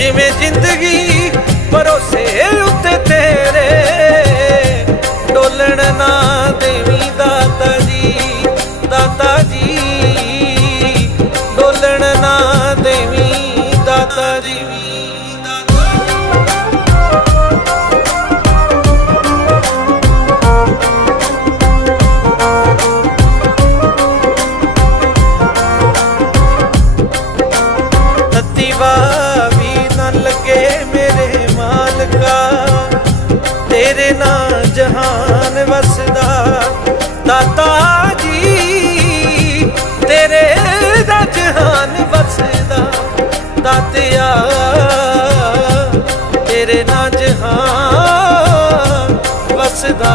ਜਿਵੇਂ ਜ਼ਿੰਦਗੀ ਭਰੋਸੇ ਉੱਤੇ ਤੇਰੇ। ਡੋਲਣ ਨਾ ਦੇਵੀ ਦਾਤਾ ਜੀ ਦਾਤਾ ਜੀ। ਡੋਲਣ ਨਾ ਦੇਵੀ ਦਾਤਾ ਜੀ ਦਾਤਾ ਜੀ ਤੇਰੇ ਦਾ ਜਹਾਨ ਵਸਦਾ ਦਾਤਿਆ ਤੇਰੇ ਨਾਲ ਜਹਾਨ ਵਸਦਾ।